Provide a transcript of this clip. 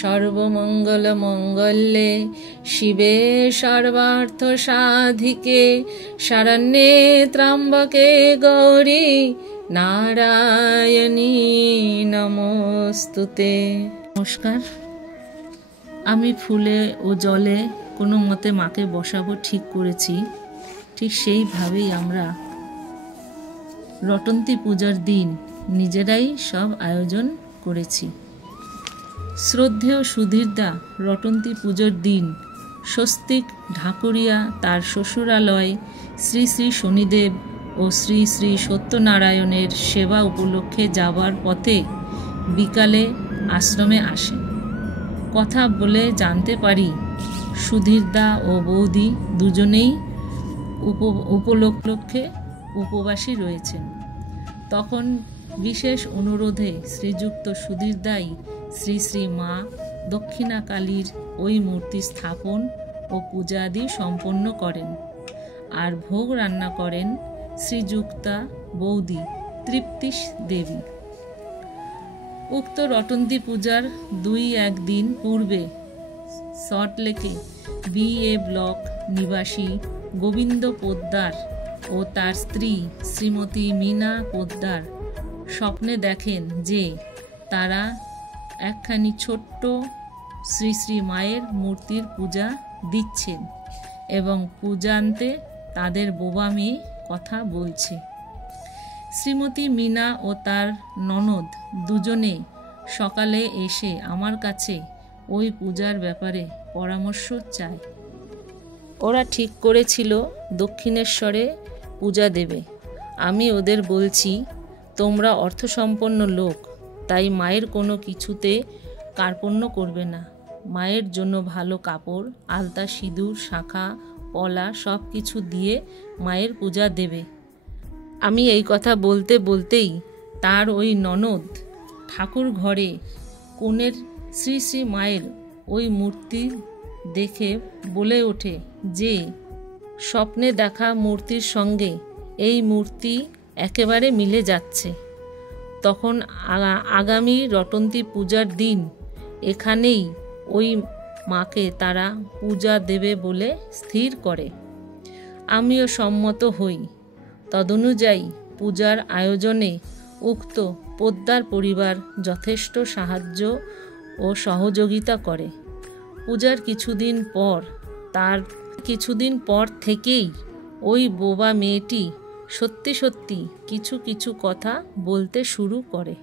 সর্বমঙ্গলমঙ্গল্যে শিবে সর্বার্থসাধিকে শরণ্যে ত্র্যম্বকে গৌরী নারায়ণী নমস্তুতে। নমস্কার। আমি ফুলে ও জলে কোনো মতে মাকে বসাবো ঠিক করেছি। ঠিক সেইভাবেই আমরা রটন্তী পূজার দিন নিজেরাই সব আয়োজন করেছি। শ্রদ্ধেয় সুধীরদা রটন্তী পুজোর দিন স্বস্তিক ঢাকুরিয়া তার শ্বশুরালয় শ্রী শ্রী শনিদেব ও শ্রী শ্রী সত্যনারায়ণের সেবা উপলক্ষে যাবার পথে বিকালে আশ্রমে আসেন। কথা বলে জানতে পারি সুধীরদা ও বৌদি দুজনেই উপলক্ষে উপবাসী রয়েছেন। তখন বিশেষ অনুরোধে শ্রীযুক্ত সুধীরদাই শ্রী শ্রী মা দক্ষিণাকালীর ওই মূর্তি স্থাপন ও পূজাদি সম্পন্ন করেন। আর ভোগ রান্না করেন শ্রীযুক্তা বৌদি তৃপ্তিশ দেবী। উক্ত রটন্তী পূজার 2-1 দিন পূর্বে সল্টলেকে BA ব্লক নিবাসী গোবিন্দ পোদ্দার ও তার স্ত্রী শ্রীমতী মীনা পোদ্দার স্বপ্নে দেখেন যে তারা একখানি ছোট্ট শ্রী শ্রী মায়ের মূর্তির পূজা দিচ্ছেন এবং পূজান্তে তাদের বোবা মেয়ে কথা বলছে। শ্রীমতী মীনা ও তার ননদ দুজনে সকালে এসে আমার কাছে ওই পূজার ব্যাপারে পরামর্শ চায়। ওরা ঠিক করেছিল দক্ষিণেশ্বরে পূজা দেবে। আমি ওদের বলছি, তোমরা অর্থসম্পন্ন লোক, তাই মায়ের কোনো কিছুতে কার্পণ্য করবে না। মায়ের জন্য ভালো কাপড়, আলতা, সিঁদুর, শাঁখা, পলা সব কিছু দিয়ে মায়ের পূজা দেবে। আমি এই কথা বলতে বলতেই তার ওই ননদ ঠাকুর ঘরে কোণের শ্রী শ্রী মায়ের ওই মূর্তি দেখে বলে ওঠে যে স্বপ্নে দেখা মূর্তির সঙ্গে এই মূর্তি একেবারে মিলে যাচ্ছে। তখন আগামী রটন্তী পূজার দিন এখানেই ওই মাকে তারা পূজা দেবে বলে স্থির করে। আমিও সম্মত হই। তদনুযায়ী পূজার আয়োজনে উক্ত পোদ্দার পরিবার যথেষ্ট সাহায্য ও সহযোগিতা করে। পূজার কিছুদিন পর থেকেই ওই বোবা মেয়েটি সত্যি সত্যি কিছু কথা বলতে শুরু করে।